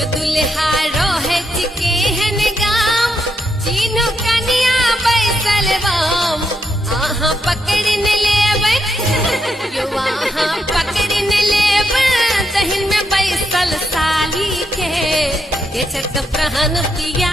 यो दुल्हा रोहे के हन गाम चीनो कनिया बैसल बाम आहा पकड़न लेबै यो आहा पकड़न लेबै दहिन में बैसल साली के ये छत प्राण पिया